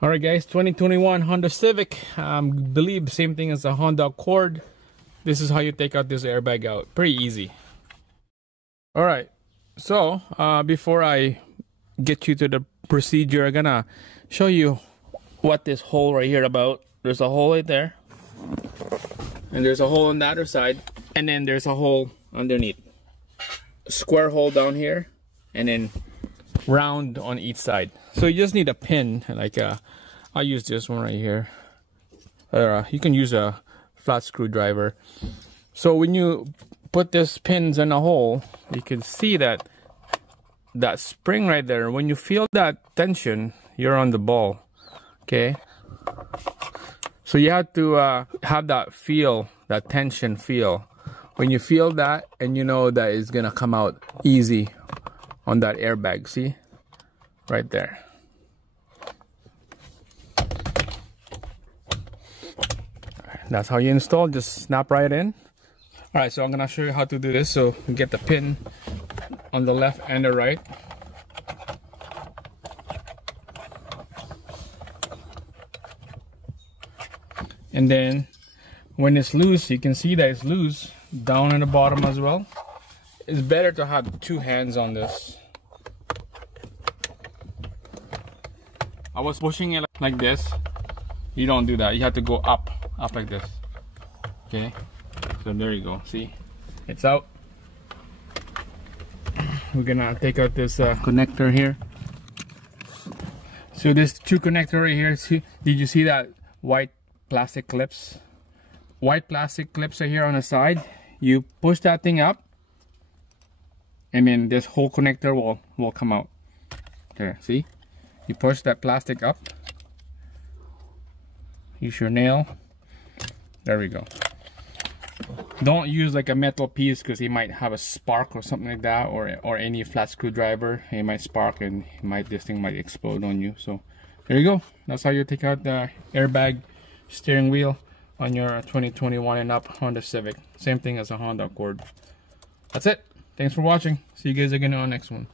All right, guys, 2021 Honda Civic. Believe same thing as the Honda Accord. This is how you take out this airbag out. Pretty easy. All right, so before I get you to the procedure, I'm gonna show you what this hole right here about. There's a hole right there, and there's a hole on the other side, and then there's a hole underneath. A square hole down here, and then round on each side. So you just need a pin, like I'll use this one right here. You can use a flat screwdriver. So when you put this pins in a hole, you can see that spring right there. When you feel that tension, you're on the ball. Okay. So you have to have that feel, that tension feel. When you feel that, and you know that it's gonna come out easy on that airbag. See, right there. That's how you install. Just snap right in. All right, so I'm gonna show you how to do this. So you get the pin on the left and the right. And then when it's loose, you can see that it's loose down in the bottom as well. It's better to have two hands on this. I was pushing it like this. You don't do that. You have to go up like this. Okay, so there you go. See, it's out. We're gonna take out this connector here. So this two connector right here. See, did you see that white plastic clips? White plastic clips are here on the side. You push that thing up, and then this whole connector will come out. There, see? You push that plastic up. Use your nail. There we go. Don't use like a metal piece because it might have a spark or something like that, or any flat screwdriver. It might spark and this thing might explode on you. So there you go. That's how you take out the airbag steering wheel on your 2021 and up Honda Civic. Same thing as a Honda Accord. That's it. Thanks for watching. See you guys again on the next one.